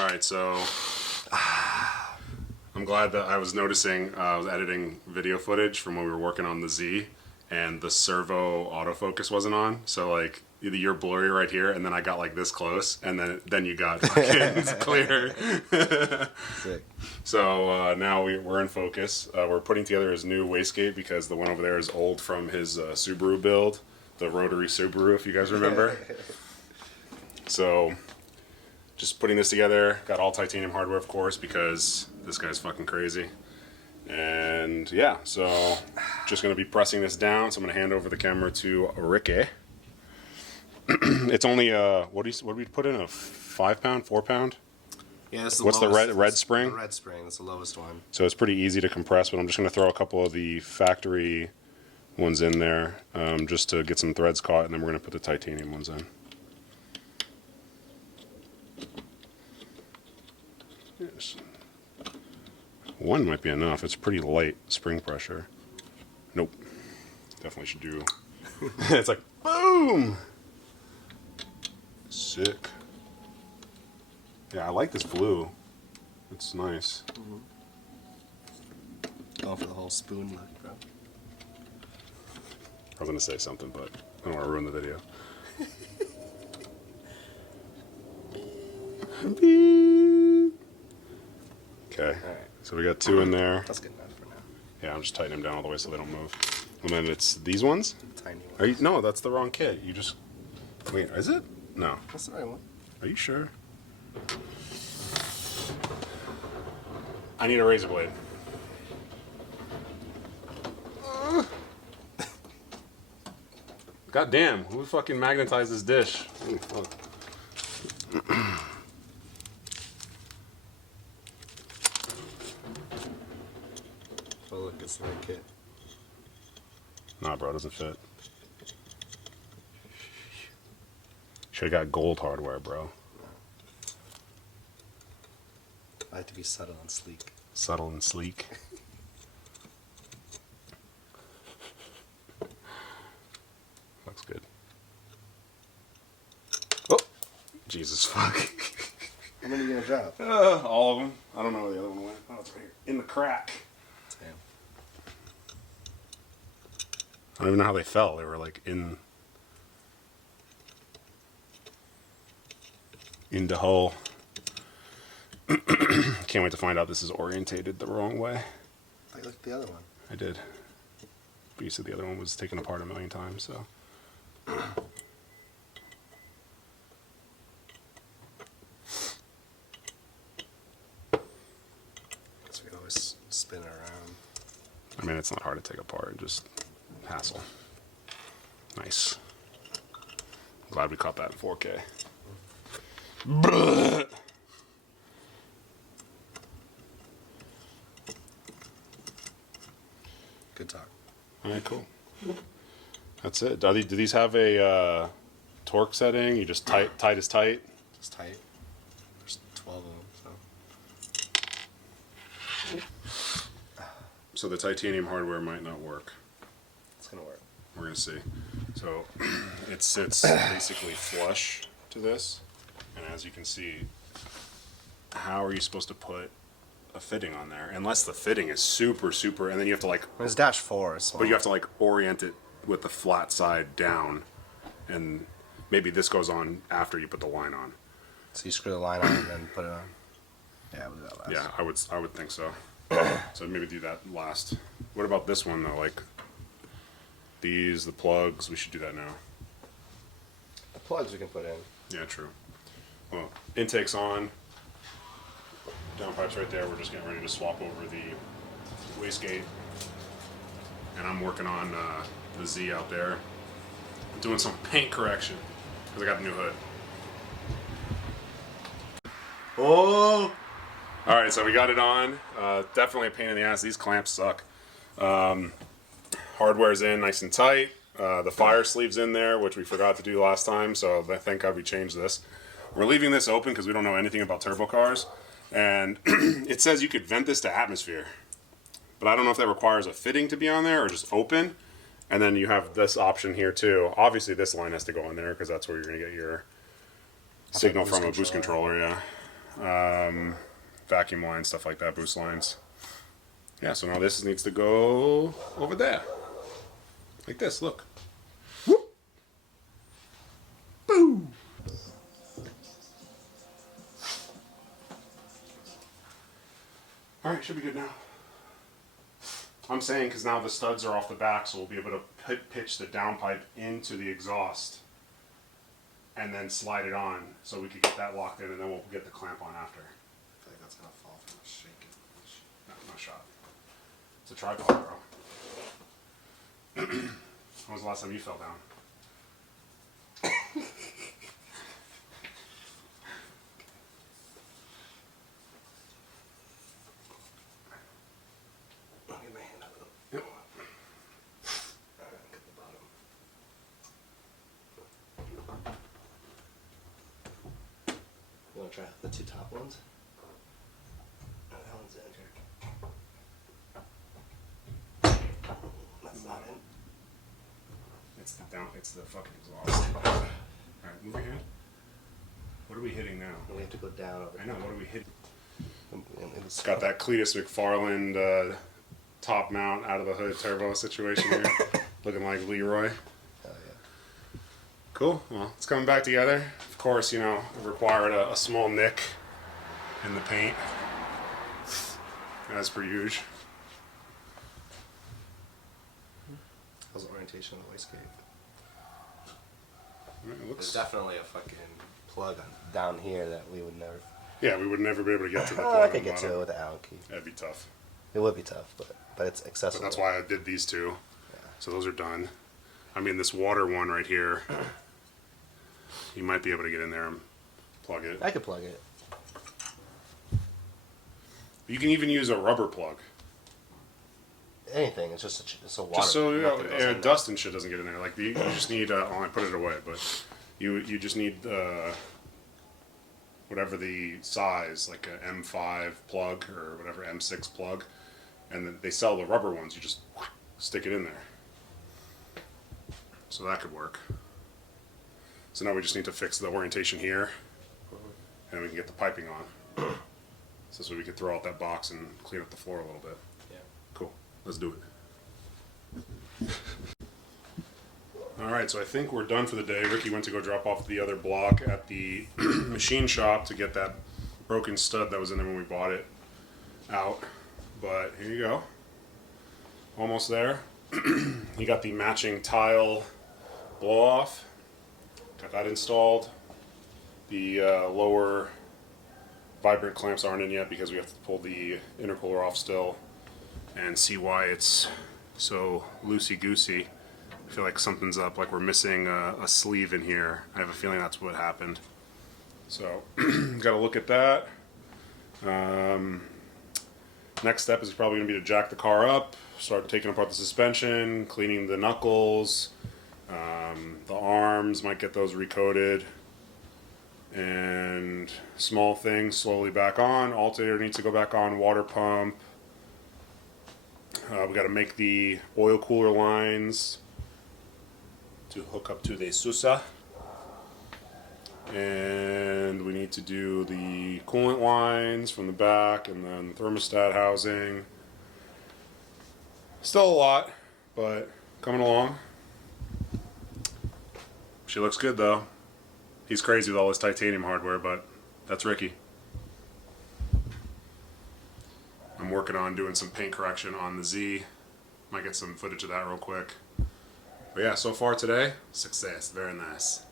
Alright, so I'm glad that I was noticing I was editing video footage from when we were working on the Z, and the servo autofocus wasn't on. So like either you're blurry right here, and then I got like this close, and then you got fucking clear. Sick. So now we're in focus. We're putting together his new wastegate because the one over there is old from his Subaru build, the rotary Subaru, if you guys remember. So just putting this together. Got all titanium hardware, of course, because this guy's fucking crazy. And yeah, so just gonna be pressing this down. So I'm gonna hand over the camera to Ricky. It's only what do we put in, a 5 pound, 4 pound? Yeah, this is What's lowest, the red spring? The red spring. That's the lowest one. So it's pretty easy to compress, but I'm just gonna throw a couple of the factory ones in there just to get some threads caught, and then we're gonna put the titanium ones in. Yes. One might be enough. It's pretty light spring pressure. Nope. Definitely should do. It's like boom. Sick. Yeah, I like this blue. It's nice. Going for the whole spoon look, bro. I was gonna say something, but I don't want to ruin the video. Okay. Alright. So we got 2 in there. That's good enough for now. Yeah, I'm just tightening them down all the way so they don't move. And then it's these ones? Tiny one. Are you, no, that's the wrong kit. You just... Wait, is it? No. That's the right one. Are you sure? I need a razor blade. God damn, who fucking magnetized this dish? Holy fuck. Oh look, it's the right kit. Nah, bro, it doesn't fit. Should've got gold hardware, bro. I like to be subtle and sleek. Subtle and sleek. Looks good. Oh! Jesus fuck. How many are you gonna drop? All of them. I don't know where the other one went. Oh, it's right here. In the crack. Damn. I don't even know how they fell. They were like in the hole. Can't wait to find out this is orientated the wrong way. I looked at the other one. I did. But you said the other one was taken apart a million times, so. So we always spin it around. I mean, it's not hard to take apart, just hassle. Nice. Glad we caught that in 4K. Good talk. Alright, cool. That's it. Do these have a torque setting? You just tight is tight? Just tight. There's 12 of them, so. So the titanium hardware might not work. It's gonna work. We're gonna see. So it sits basically flush to this, and as you can see, how are you supposed to put a fitting on there unless the fitting is super, and then you have to like, It's dash 4, so. but you have to like orient it with the flat side down, and maybe this goes on after you put the line on. So you screw the line on and then put it on. Yeah, we'll do that last. Yeah, I would think so. So maybe do that last. What about this one though? Like these, the plugs. We should do that now. The plugs we can put in. Yeah, true. Well, intake's on. Downpipe's right there. We're just getting ready to swap over the wastegate. And I'm working on the Z out there. I'm doing some paint correction because I got a new hood. Oh! Alright, so we got it on. Definitely a pain in the ass. These clamps suck. Hardware's in nice and tight. The fire sleeve's in there, which we forgot to do last time, so thank God we changed this. We're leaving this open because we don't know anything about turbo cars. And it says you could vent this to atmosphere. But I don't know if that requires a fitting to be on there or just open. And then you have this option here too. Obviously this line has to go in there because that's where you're going to get your signal from a boost controller, yeah. vacuum lines, stuff like that, boost lines. Yeah, so now this needs to go over there. Like this, look. Whoop. Boom. Alright, should be good now. I'm saying because now the studs are off the back, so we'll be able to pitch the downpipe into the exhaust and then slide it on so we could get that locked in, and then we'll get the clamp on after. I feel like that's gonna fall from the shaking. No shot. It's a tripod, bro. When was the last time you fell down? I'll get my hand up. Yep. Alright, get the bottom. You wanna try the two top ones? Oh, that one's in here. That's not in. It's the fucking exhaust. Alright, move your hand. What are we hitting now? We have to go down over I know, what are we hitting? here. It's got that Cletus McFarland top mount out of the hood turbo situation here. Looking like Leroy. Oh yeah. Cool, well, it's coming back together. Of course, you know, it required a small nick in the paint. As per usual. How's the orientation of the wastegate? It There's looks, definitely a fucking plug down here that we would never. yeah, we would never be able to get to the Oh, I plug could on get to bottom. it with the Allen key. That'd be tough. It would be tough, but it's But accessible. that's why I did these two. Yeah. So those are done. I mean, this water one right here, you might be able to get in there and plug it. I could plug it. You can even use a rubber plug. Anything. It's just it's a water. Just so you know, nothing goes in there. dust and shit doesn't get in there. Like you just need. Oh, I put it away, but you just need whatever the size, like an M5 plug or whatever M6 plug, and then they sell the rubber ones. You just stick it in there. So that could work. So now we just need to fix the orientation here, and we can get the piping on. So we can throw out that box and clean up the floor a little bit. Yeah. Cool. Let's do it. Alright, so I think we're done for the day. Ricky went to go drop off the other block at the machine shop to get that broken stud that was in there when we bought it out. But here you go. Almost there. He got the matching tile blow off. Got that installed. The lower vibrant clamps aren't in yet because we have to pull the intercooler off still and see why it's so loosey-goosey. I feel like something's up, like we're missing a sleeve in here. I have a feeling that's what happened. So, gotta look at that. Next step is probably gonna be to jack the car up, start taking apart the suspension, cleaning the knuckles, the arms, might get those recoated. And small things slowly back on. Alternator needs to go back on, water pump. We got to make the oil cooler lines to hook up to the Susa. And we need to do the coolant lines from the back and then thermostat housing. Still a lot, but coming along. She looks good though. He's crazy with all his titanium hardware, but that's Ricky. I'm working on doing some paint correction on the Z. Might get some footage of that real quick. But yeah, so far today, success. Very nice.